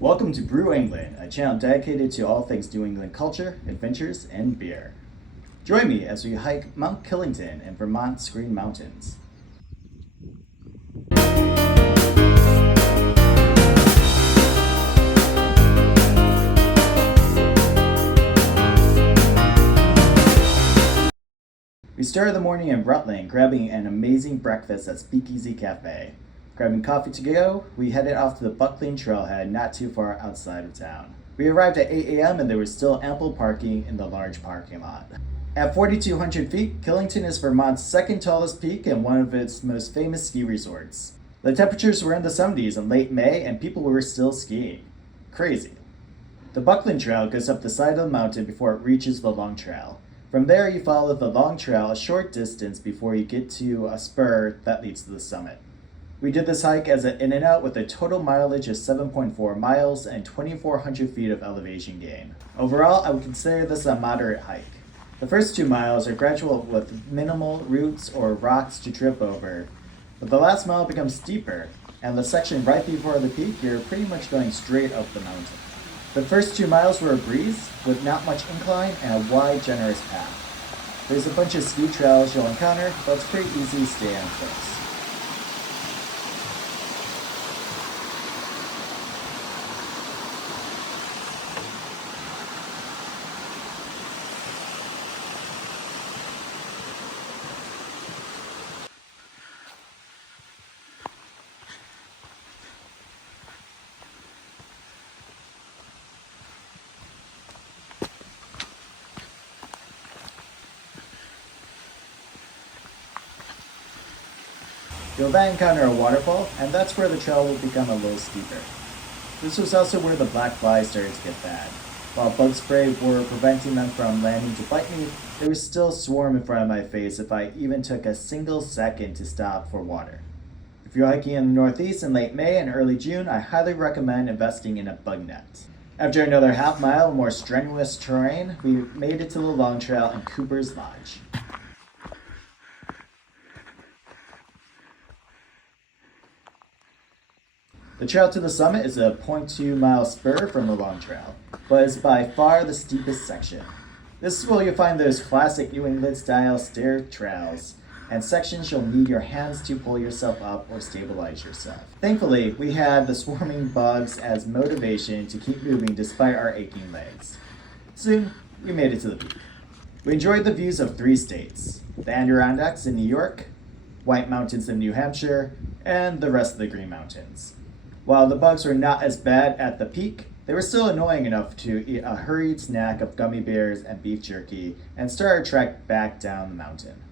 Welcome to Brew England, a channel dedicated to all things New England culture, adventures, and beer. Join me as we hike Mount Killington in Vermont's Green Mountains. We started the morning in Rutland, grabbing an amazing breakfast at Speakeasy Cafe. Grabbing coffee to go, we headed off to the Buckling Trailhead not too far outside of town. We arrived at 8 a.m. and there was still ample parking in the large parking lot. At 4,200 feet, Killington is Vermont's second tallest peak and one of its most famous ski resorts. The temperatures were in the 70s in late May and people were still skiing. Crazy. The Buckling Trail goes up the side of the mountain before it reaches the Long Trail. From there, you follow the Long Trail a short distance before you get to a spur that leads to the summit. We did this hike as an in-and-out with a total mileage of 7.4 miles and 2,400 feet of elevation gain. Overall, I would consider this a moderate hike. The first 2 miles are gradual with minimal roots or rocks to trip over, but the last mile becomes steeper, and the section right before the peak, you're pretty much going straight up the mountain. The first 2 miles were a breeze, with not much incline and a wide, generous path. There's a bunch of ski trails you'll encounter, but it's pretty easy to stay on course. You'll then encounter a waterfall, and that's where the trail will become a little steeper. This was also where the black flies started to get bad. While bug spray were preventing them from landing to bite me, there was still a swarm in front of my face if I even took a single second to stop for water. If you're hiking in the Northeast in late May and early June, I highly recommend investing in a bug net. After another half mile of more strenuous terrain, we made it to the Long Trail and Cooper's Lodge. The trail to the summit is a 0.2 mile spur from the Long Trail, but is by far the steepest section. This is where you'll find those classic New England style stair trails and sections you'll need your hands to pull yourself up or stabilize yourself. Thankfully, we had the swarming bugs as motivation to keep moving despite our aching legs. Soon, we made it to the peak. We enjoyed the views of 3 states, the Adirondacks in New York, White Mountains in New Hampshire, and the rest of the Green Mountains. While the bugs were not as bad at the peak, they were still annoying enough to eat a hurried snack of gummy bears and beef jerky and start our trek back down the mountain.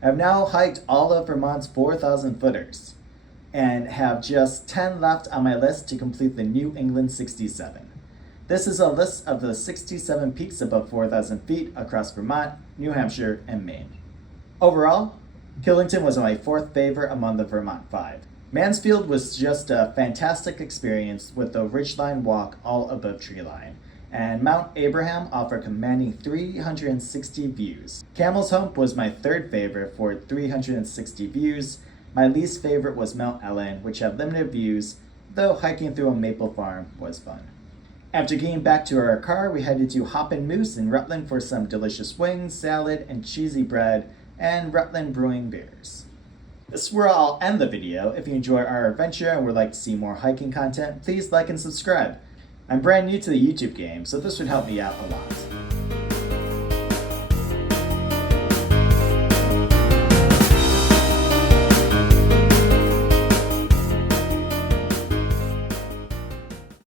I've now hiked all of Vermont's 4,000 footers and have just 10 left on my list to complete the New England 67. This is a list of the 67 peaks above 4,000 feet across Vermont, New Hampshire, and Maine. Overall, Killington was my 4th favorite among the Vermont 5. Mansfield was just a fantastic experience with the ridgeline walk all above treeline, and Mount Abraham offered commanding 360 views. Camel's Hump was my 3rd favorite for 360 views. My least favorite was Mount Ellen, which had limited views, though hiking through a maple farm was fun. After getting back to our car, we headed to Hoppin' Moose in Rutland for some delicious wings, salad, and cheesy bread, and Rutland Brewing beers. This is where I'll end the video. If you enjoy our adventure and would like to see more hiking content, please like and subscribe. I'm brand new to the YouTube game, so this would help me out a lot.